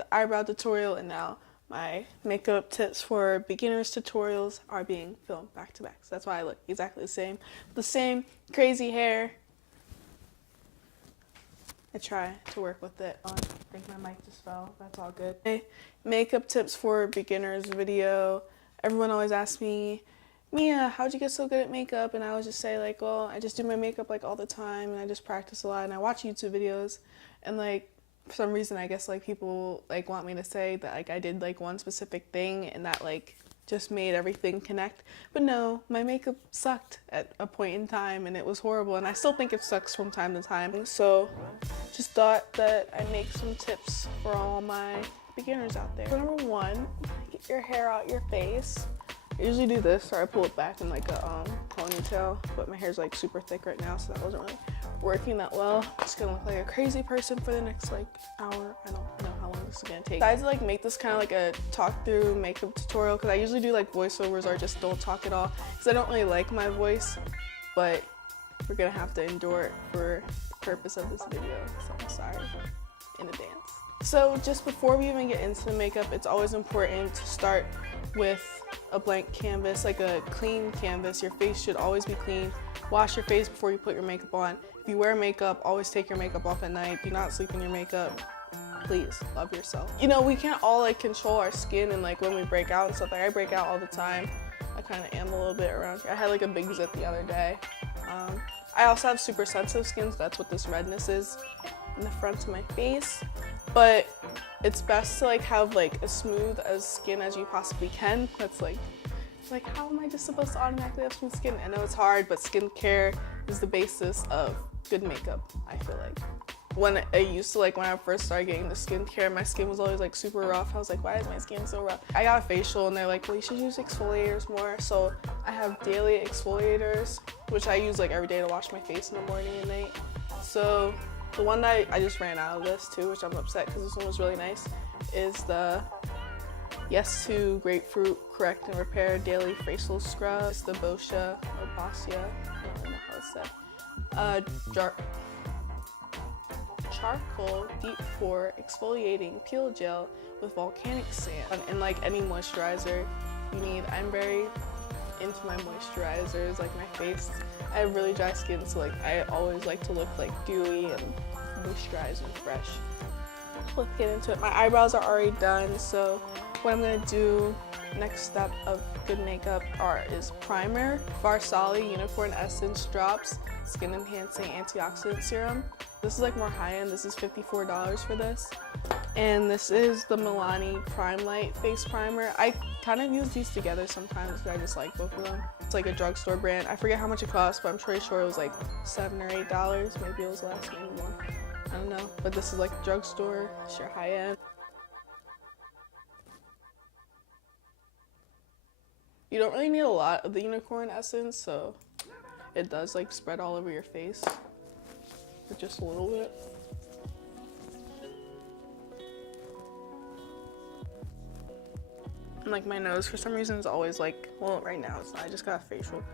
the eyebrow tutorial, and now my makeup tips for beginners tutorials are being filmed back to back. So that's why I look exactly the same crazy hair. I try to work with it. I think my mic just fell. That's all good. Okay. Makeup tips for beginners video. Everyone always asks me, Mia, how'd you get so good at makeup? And I always just say like, well, I just do my makeup like all the time, and I just practice a lot, and I watch YouTube videos, and like for some reason I guess like people like want me to say that like I did like one specific thing and that like just made everything connect. But no, my makeup sucked at a point in time, and it was horrible, and I still think it sucks from time to time. So just thought that I'd make some tips for all my beginners out there. So number one, get your hair out your face. I usually do this, or I pull it back in like a ponytail, but my hair's like super thick right now, so that wasn't really working that well. I'm just gonna look like a crazy person for the next like hour. I don't know how long this is gonna take. I decided to like make this kind of like a talk through makeup tutorial, because I usually do like voiceovers or just don't talk at all, because I don't really like my voice, but we're gonna have to endure it for the purpose of this video, so I'm sorry in advance. So just before we even get into the makeup, it's always important to start with a blank canvas, like a clean canvas. Your face should always be clean. Wash your face before you put your makeup on. If you wear makeup, always take your makeup off at night. Do not sleep in your makeup. Please love yourself. You know, we can't all like control our skin, and like when we break out and stuff, like I break out all the time. I kind of am a little bit around here. I had like a big zit the other day. I also have super sensitive skin, so that's what this redness is in the front of my face. But it's best to like have like as smooth as skin as you possibly can. That's like how am I just supposed to automatically have smooth skin? I know it's hard, but skincare is the basis of good makeup, I feel like. When I first started getting the skincare, my skin was always like super rough. I was like, why is my skin so rough? I got a facial, and they're like, well, you should use exfoliators more. So I have daily exfoliators, which I use like every day to wash my face in the morning and night. So the one that I just ran out of this too, which I'm upset because this one was really nice, is the Yes to Grapefruit Correct and Repair Daily Facial Scrub. It's the Boscia, or Boscia, I don't really know how it's said. Charcoal Deep Pore Exfoliating Peel Gel with volcanic sand. And like any moisturizer you need, I'm very into my moisturizers. Like my face, I have really dry skin, so like I always like to look like dewy and moisturized and fresh. Let's get into it. My eyebrows are already done, so what I'm gonna do next step of good makeup is primer. Farsali Unicorn Essence Drops Skin Enhancing Antioxidant Serum. This is like more high-end. This is $54 for this. And this is the Milani Prime Light Face Primer. I kind of use these together sometimes, but I just like both of them. It's like a drugstore brand. I forget how much it costs, but I'm pretty sure it was like $7 or $8. Maybe it was less, maybe more. I don't know. But this is like drugstore, sure, high-end. You don't really need a lot of the unicorn essence, so it does like spread all over your face. But just a little bit. And like my nose, for some reason, is always like, well, right now it's not, I just got a facial,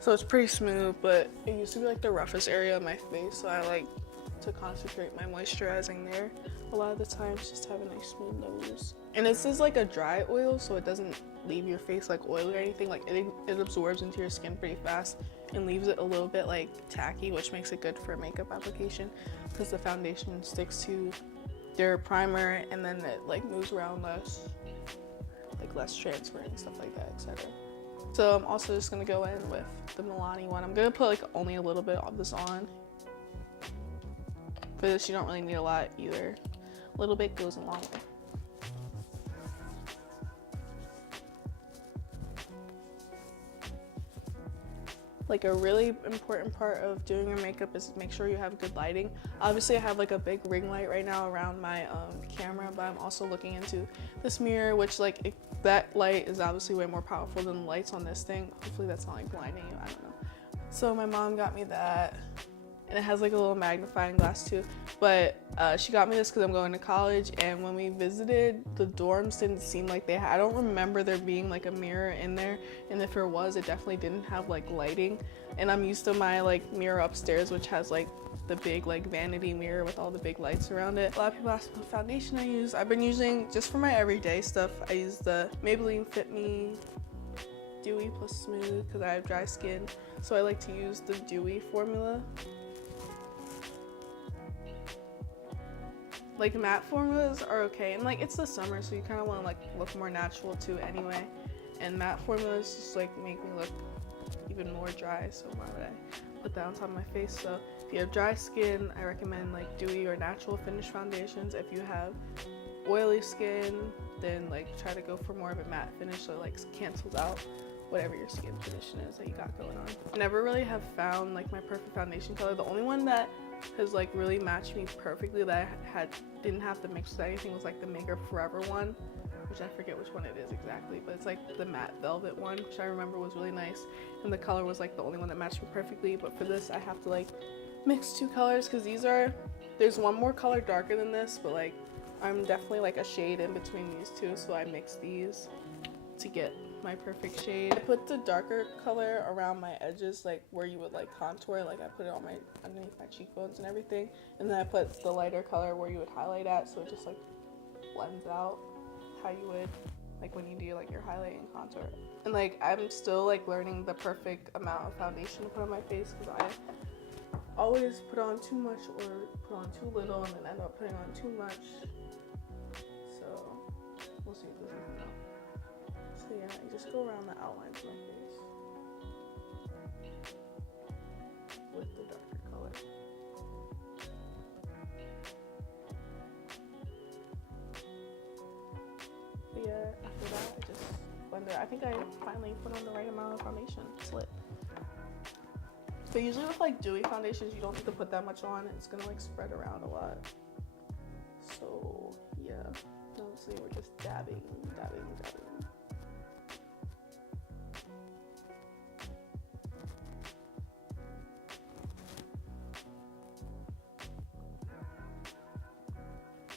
so it's pretty smooth, but it used to be like the roughest area of my face, so I like to concentrate my moisturizing there a lot of the times, just to have a nice smooth nose. And this is like a dry oil, so it doesn't leave your face like oily or anything. Like it absorbs into your skin pretty fast and leaves it a little bit like tacky, which makes it good for a makeup application, because the foundation sticks to your primer and then it like moves around less, like less transfer and stuff like that, etc. So I'm also just gonna go in with the Milani one. I'm gonna put like only a little bit of this on. For this, you don't really need a lot either. A little bit goes a long way. Like a really important part of doing your makeup is make sure you have good lighting. Obviously I have like a big ring light right now around my camera, but I'm also looking into this mirror, which like that light is obviously way more powerful than the lights on this thing. Hopefully that's not like blinding you, I don't know. So my mom got me that. and it has like a little magnifying glass too. But she got me this because I'm going to college, and when we visited, the dorms didn't seem like they had, I don't remember there being like a mirror in there, and if there was, it definitely didn't have like lighting. And I'm used to my like mirror upstairs, which has like the big like vanity mirror with all the big lights around it. A lot of people ask what foundation I use. I've been using, just for my everyday stuff, I use the Maybelline Fit Me Dewy Plus Smooth because I have dry skin, so I like to use the dewy formula. Like matte formulas are okay, and like it's the summer, so you kind of want to like look more natural too anyway, and matte formulas just like make me look even more dry, so why would I put that on top of my face? So if you have dry skin, I recommend like dewy or natural finish foundations. If you have oily skin, then like try to go for more of a matte finish, so it like cancels out whatever your skin condition is that you got going on. I never really have found like my perfect foundation color. The only one that has like really matched me perfectly that I didn't have to mix with anything was like the Makeup Forever one, which I forget which one it is exactly, but it's like the matte velvet one, which I remember was really nice, and the color was like the only one that matched me perfectly. But for this I have to like mix two colors because there's one more color darker than this, but like I'm definitely like a shade in between these two, so I mix these to get my perfect shade. I put the darker color around my edges, like where you would like contour, like I put it on my underneath my cheekbones and everything, and then I put the lighter color where you would highlight at, so it just like blends out how you would like when you do like your highlight and contour. And like I'm still like learning the perfect amount of foundation to put on my face because I always put on too much or put on too little and then end up putting on too much. So we'll see if this is enough. So yeah, you just go around the outlines of my face with the darker color. But yeah, after that I just blend it. I think I finally put on the right amount of foundation. It's lit. So usually with like dewy foundations, you don't need to put that much on. It's gonna like spread around a lot. So yeah, mostly we're just dabbing.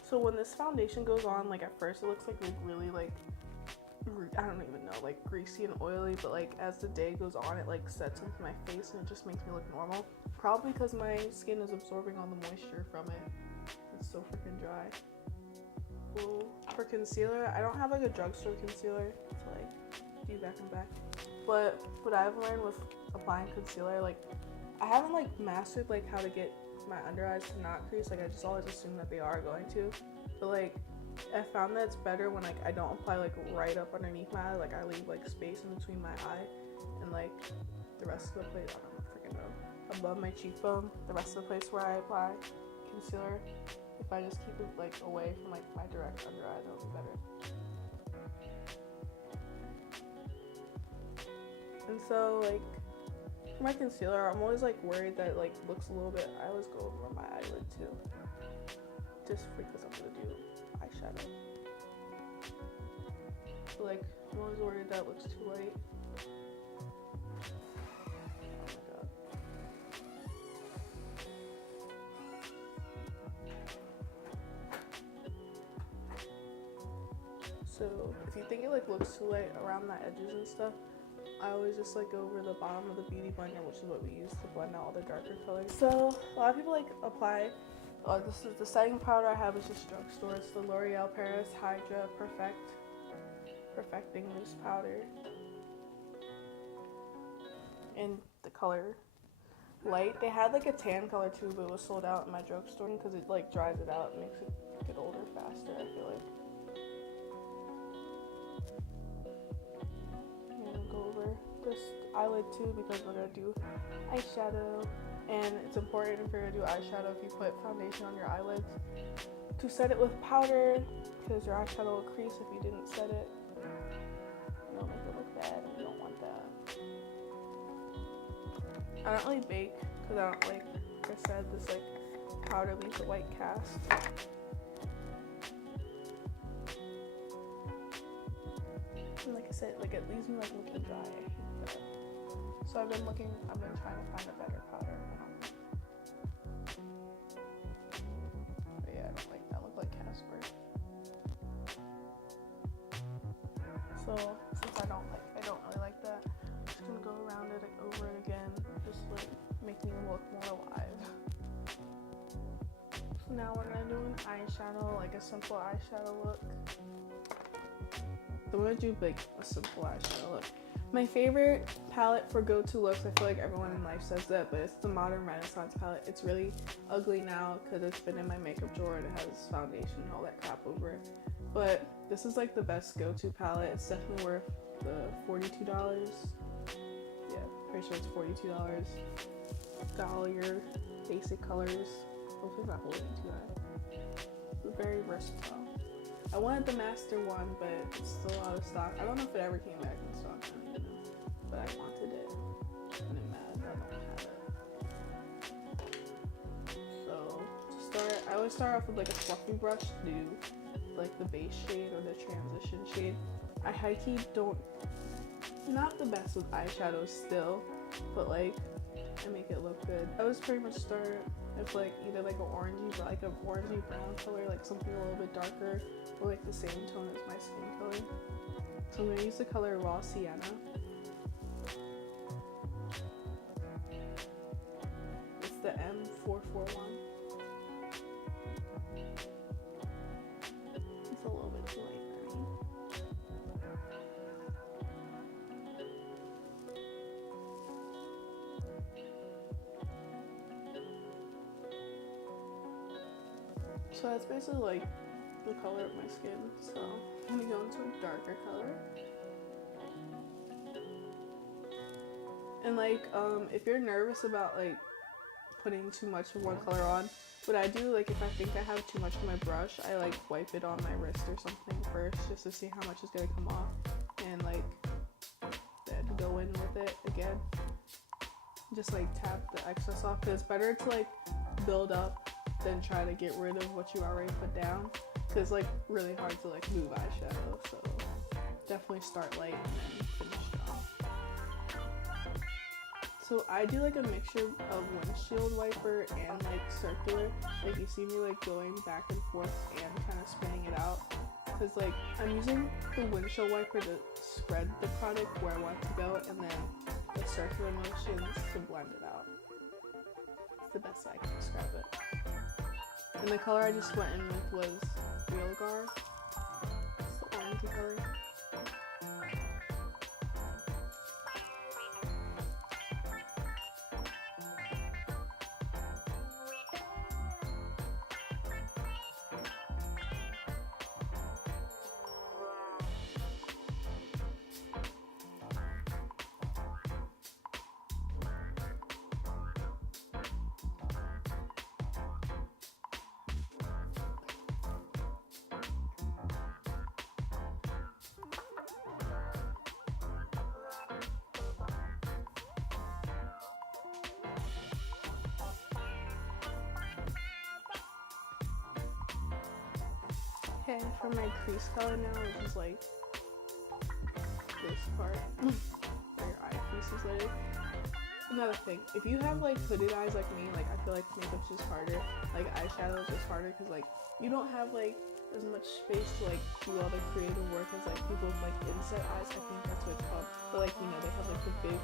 So when this foundation goes on, like at first it looks like really like, I don't even know, like greasy and oily, but like as the day goes on, it like sets into my face and it just makes me look normal. Probably because my skin is absorbing all the moisture from it. It's so freaking dry. Well, for concealer, I don't have like a drugstore concealer to like do back and back. But what I've learned with applying concealer, like I haven't like mastered like how to get my under eyes to not crease. Like I just always assume that they are going to, but like I found that it's better when like I don't apply like right up underneath my eye. Like I leave like space in between my eye and like the rest of the place, I don't freaking know, above my cheekbone, the rest of the place where I apply concealer. If I just keep it like away from like my direct under eye, that'll be better. And so like for my concealer, I'm always like worried that it like looks a little bit, I always go over my eyelid too, just because I'm gonna do eyeshadow. So like I'm always worried that it looks too light. Oh my god. So if you think it like looks too light around my edges and stuff, I always just like go over the bottom of the beauty blender, which is what we use to blend out all the darker colors. So a lot of people like apply, this is the setting powder I have is just drugstore. It's the L'Oreal Paris Hydra Perfecting Loose Powder. In the color light. They had like a tan color too, but it was sold out in my drugstore because it like dries it out and makes it get older faster, I feel like. This eyelid too because we're gonna do eyeshadow, and it's important if you're gonna do eyeshadow, if you put foundation on your eyelids, to set it with powder because your eyeshadow will crease if you didn't set it. It'll make it look bad and you don't want that. I don't really bake because I don't like I said, this like powder leaves a white cast. And like I said, like it leaves me like looking dry. I hate that. So I've been trying to find a better powder. So since I don't really like that, I'm just gonna go around it over it again, just like making it look more alive. So now we're gonna do an eyeshadow, like a simple eyeshadow look. So I'm gonna do like a simple eyeshadow look. My favorite palette for go-to looks, I feel like everyone in life says that, but it's the Modern Renaissance palette. It's really ugly now because it's been in my makeup drawer and it has foundation and all that crap over it. But this is like the best go-to palette. It's definitely worth the $42. Yeah, pretty sure it's $42. Got all your basic colors. Hopefully not holding too high. It's very versatile. I wanted the master one, but it's still out of stock. I don't know if it ever came back in stock, but I wanted it. And I'm mad I don't have it. So to start, I always start off with like a fluffy brush to do like the base shade or the transition shade. I high-key not the best with eyeshadows still, but like I make it look good. I always pretty much start with like either like an orangey brown color, like something a little bit darker, or like the same tone as my skin color. So I'm gonna use the color Raw Sienna. It's the M441. It's a little bit too light for me. So that's basically like the color of my skin. So I'm gonna go into a darker color. And like if you're nervous about like putting too much of one color on, what I do, like if I think I have too much on my brush, I like wipe it on my wrist or something first just to see how much is gonna come off, and like then go in with it again. Just like tap the excess off, because it's better to like build up than try to get rid of what you already put down, because it's like really hard to like move eyeshadow. So definitely start light and then finish strong. So I do like a mixture of windshield wiper and like circular. Like you see me like going back and forth and kind of spinning it out, because like I'm using the windshield wiper to spread the product where I want it to go, and then the circular motions to blend it out. It's the best way I can describe it. And the color I just went in with was Real Gar. It's the orangey color. Okay, for my crease color now, which is like this part where your eye crease is laid. Another thing, if you have like hooded eyes like me, like I feel like makeup's just harder, like eyeshadow is just harder, because like you don't have like as much space to like do all the creative work as like people with like inset eyes. I think that's what it's called. But like, you know, they have like the big,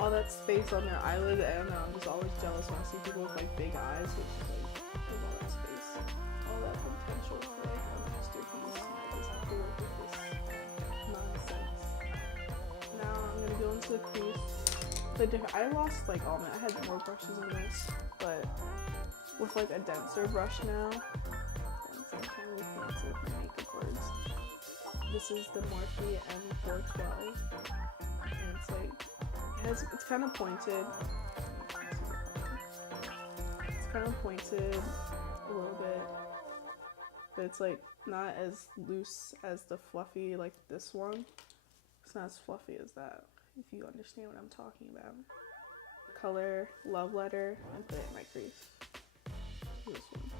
all that space on their eyelid. I don't know, I'm just always jealous when I see people with like big eyes, which is like with all that space, all that potential for like a masterpiece. And I just have to work with this nonsense. Now I'm gonna go into the crease. I lost like all my, I had more brushes in this, but with like a denser brush now. I'm trying to be fancy with my makeup words. This is the Morphe M412, and it's like, it's kind of pointed. It's kind of pointed a little bit, but it's like not as loose as the fluffy, like this one. It's not as fluffy as that, if you understand what I'm talking about. Color Love Letter and put it in my crease. This one.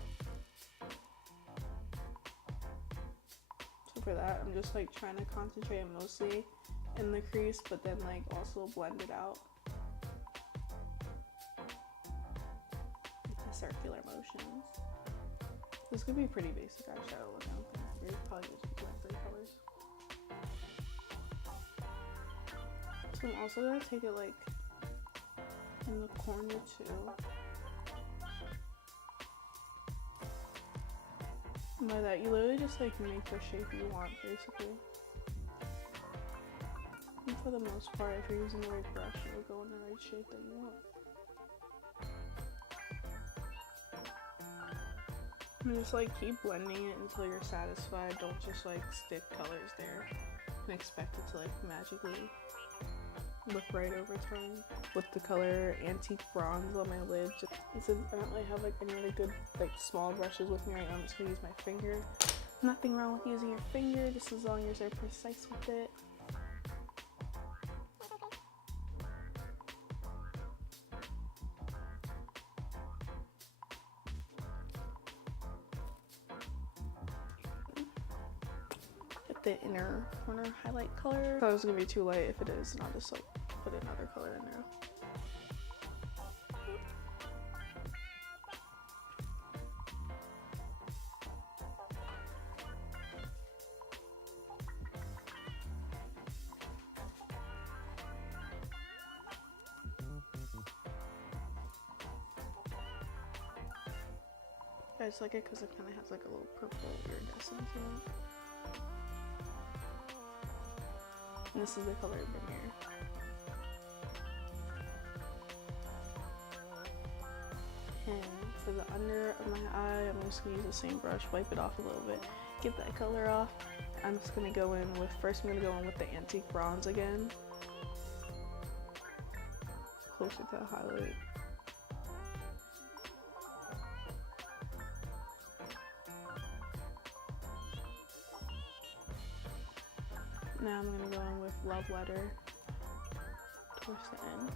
So for that, I'm just like trying to concentrate mostly in the crease, but then like also blend it out with the circular motions. This could be pretty basic eyeshadow look. I don't think you're probably just like 3 colors. So I'm also gonna take it like in the corner too. And by that, you literally just like make the shape you want, basically. And for the most part, if you're using the right brush, it'll go in the right shape that you want. And just like keep blending it until you're satisfied. Don't just like stick colors there and expect it to like magically look right over time. With the color Antique Bronze on my lid, since I don't really have like any other good like small brushes with me right now, I'm just gonna use my finger. Nothing wrong with using your finger, just as long as they're precise with it. Get the inner corner highlight color. I thought it was gonna be too light. If it is, and I'll just like put another color in there. I just like it because it kind of has like a little purple iridescence in it. And this is the color Veneer. And for the under of my eye, I'm just going to use the same brush, wipe it off a little bit, get that color off. I'm just going to go in with, first I'm going to go in with the Antique Bronze again. Closer to the highlight. Now I'm going to go in with Love Letter towards the end.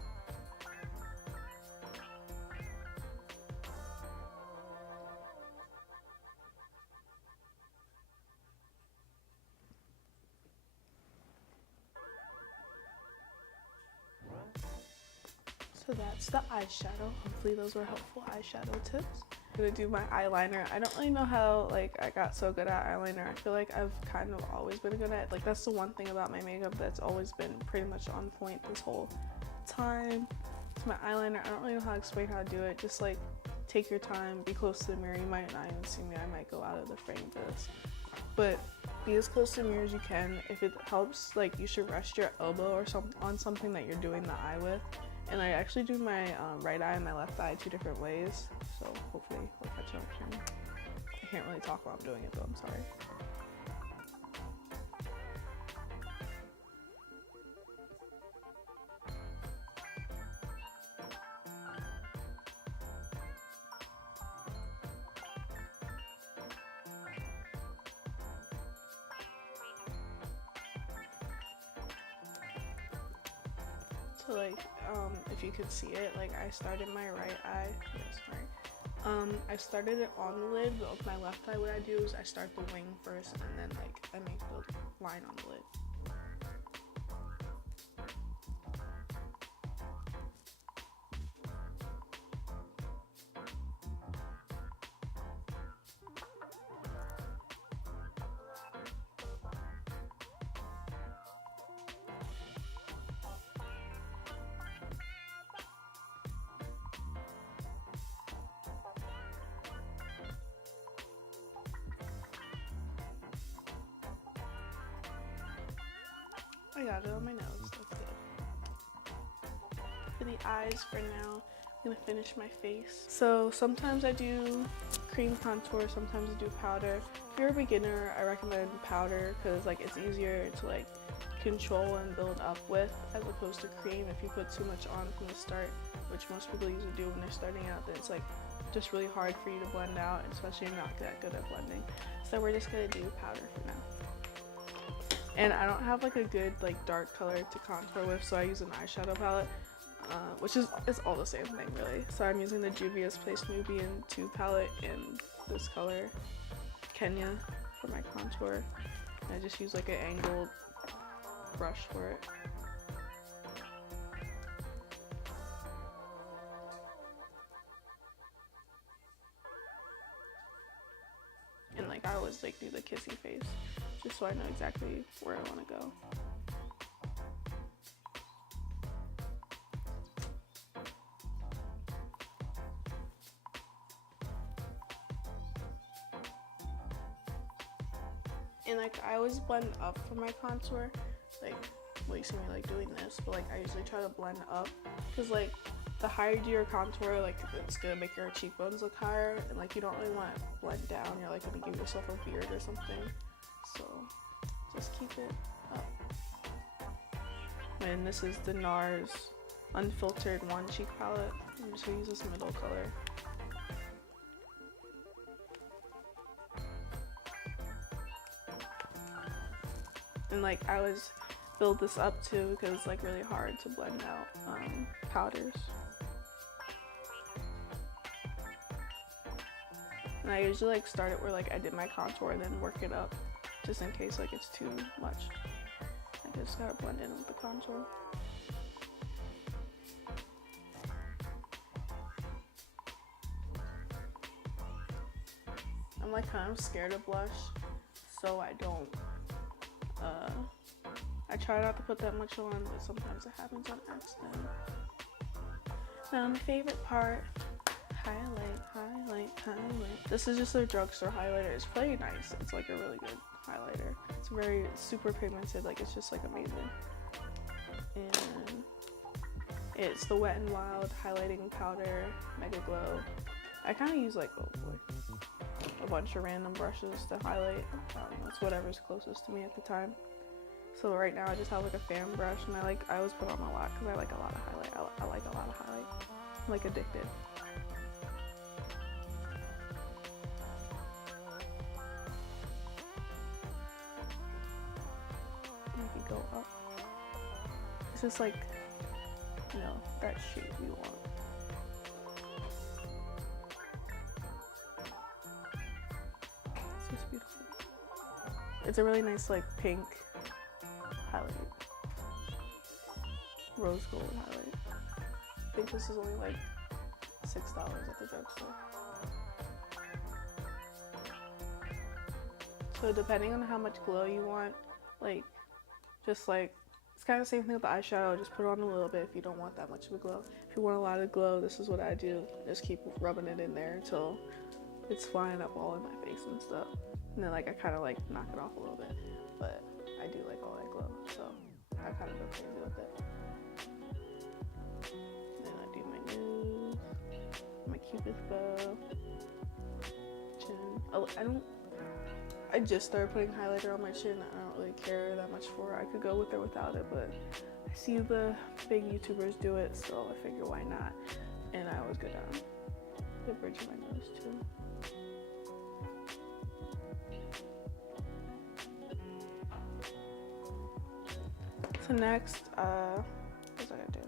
So that's the eyeshadow. Hopefully those were helpful eyeshadow tips. I'm gonna do my eyeliner. I don't really know how like I got so good at eyeliner. I feel like I've kind of always been good at it. Like that's the one thing about my makeup that's always been pretty much on point this whole time. It's my eyeliner. I don't really know how to explain how to do it. Just like take your time, be close to the mirror. You might not even see me. I might go out of the frame for this. But be as close to the mirror as you can. If it helps, like you should rest your elbow or on something that you're doing the eye with. And I actually do my right eye and my left eye 2 different ways, so hopefully we'll catch up soon. I can't really talk while I'm doing it though, I'm sorry. So like, if you could see it, like I started my right eye, yes, right. I started it on the lid, but with my left eye, what I do is I start the wing first, and then like I make the line on the lid. I got it on my nose, that's good. For the eyes for now, I'm gonna finish my face. So sometimes I do cream contour, sometimes I do powder. If you're a beginner, I recommend powder because like it's easier to like control and build up with as opposed to cream. If you put too much on from the start, which most people usually do when they're starting out, then it's like just really hard for you to blend out, especially if you're not that good at blending. So we're just gonna do powder for now. And I don't have like a good like dark color to contour with, so I use an eyeshadow palette, which is it's all the same thing really. So I'm using the Juvia's Place Nubian 2 palette in this color, Kenya, for my contour. And I just use like an angled brush for it. And like I always like do the kissy face, just so I know exactly where I want to go. And like I always blend up for my contour, like well you see me like doing this, but like I usually try to blend up because like the higher you do your contour, like it's gonna make your cheekbones look higher, and like you don't really want to blend down. You're like gonna give yourself a beard or something. So just keep it up. And this is the NARS Unfiltered One Cheek Palette. I'm just gonna use this middle color. And like I always build this up too because it's like really hard to blend out powders. And I usually like start it where like I did my contour and then work it up just in case like it's too much. I just gotta blend in with the contour. I'm like kind of scared of blush, so I don't I try not to put that much on, but sometimes it happens on accident. Now my favorite part, highlight. This is just a drugstore highlighter. It's pretty nice. It's like a really good highlighter. It's very super pigmented, like it's just like amazing. And it's the Wet n Wild highlighting powder, Mega Glow. I kind of use like, oh boy, a bunch of random brushes to highlight. It's whatever's closest to me at the time. So right now I just have like a fan brush, and I always put on a lot because I like a lot of highlight. I like a lot of highlight. I'm like addicted. Make it go up. It's just like, you know, that shape you want. It's just beautiful. It's a really nice like pink highlight. Rose gold highlight. I think this is only like $6 at the drugstore. So depending on how much glow you want, like just like it's kind of the same thing with the eyeshadow, just put on a little bit if you don't want that much of a glow. If you want a lot of glow, this is what I do. Just keep rubbing it in there until it's flying up all in my face and stuff. And then like I kind of like knock it off a little bit, but I do like all that glow, so I kind of go crazy with it. Then I do my nose, my cupid's bow, chin. Oh, I just started putting highlighter on my chin. I don't really care that much for it. I could go with or without it, but I see the big YouTubers do it, so I figure why not. And I always go down the bridge of my nose too. So next, what was I gonna do?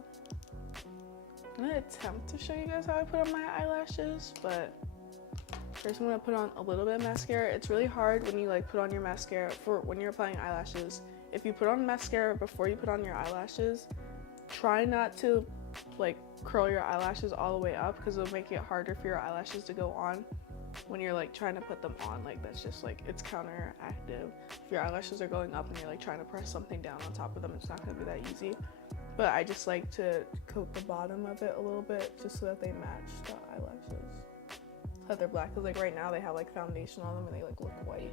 I'm gonna attempt to show you guys how I put on my eyelashes, but first I'm gonna put on a little bit of mascara. It's really hard when you like put on your mascara for when you're applying eyelashes. If you put on mascara before you put on your eyelashes, try not to like curl your eyelashes all the way up because it'll make it harder for your eyelashes to go on when you're like trying to put them on. Like that's just like, it's counteractive. If your eyelashes are going up and you're like trying to press something down on top of them, it's not gonna be that easy. But I just like to coat the bottom of it a little bit just so that they match the eyelashes. So that they're black, because like right now they have like foundation on them and they like look white.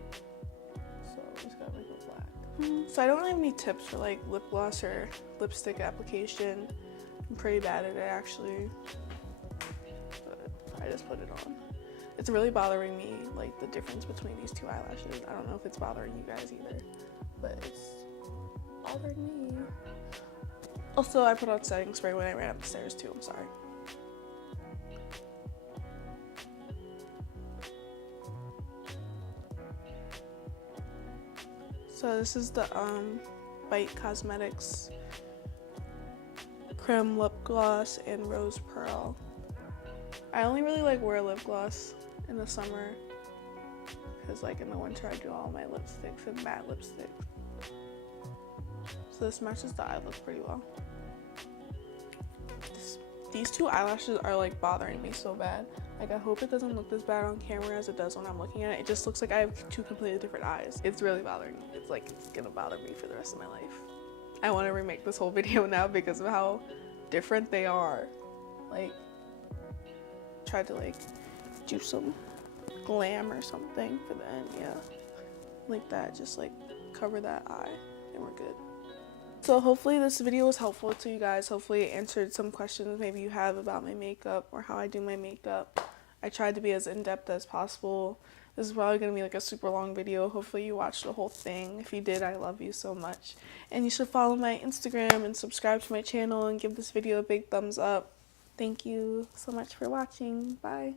So I just gotta make it black. So I don't really have any tips for like lip gloss or lipstick application. I'm pretty bad at it actually, but I just put it on. It's really bothering me, like the difference between these two eyelashes. I don't know if it's bothering you guys either, but it's bothering me. Also, I put on setting spray when I ran up the stairs too, I'm sorry. So this is the Bite Cosmetics Creme Lip Gloss in Rose Pearl. I only really like wear lip gloss in the summer because like in the winter I do all my lipsticks and matte lipsticks. So this matches the eye look pretty well. These two eyelashes are like bothering me so bad. Like I hope it doesn't look as bad on camera as it does when I'm looking at it. It just looks like I have two completely different eyes. It's really bothering me. It's like it's gonna bother me for the rest of my life. I want to remake this whole video now because of how different they are. Like tried to like do some glam or something for the end, yeah. like that, just like cover that eye and we're good. So hopefully this video was helpful to you guys. Hopefully it answered some questions maybe you have about my makeup or how I do my makeup. I tried to be as in-depth as possible. This is probably going to be like a super long video. Hopefully you watched the whole thing. If you did, I love you so much. And you should follow my Instagram and subscribe to my channel and give this video a big thumbs up. Thank you so much for watching. Bye.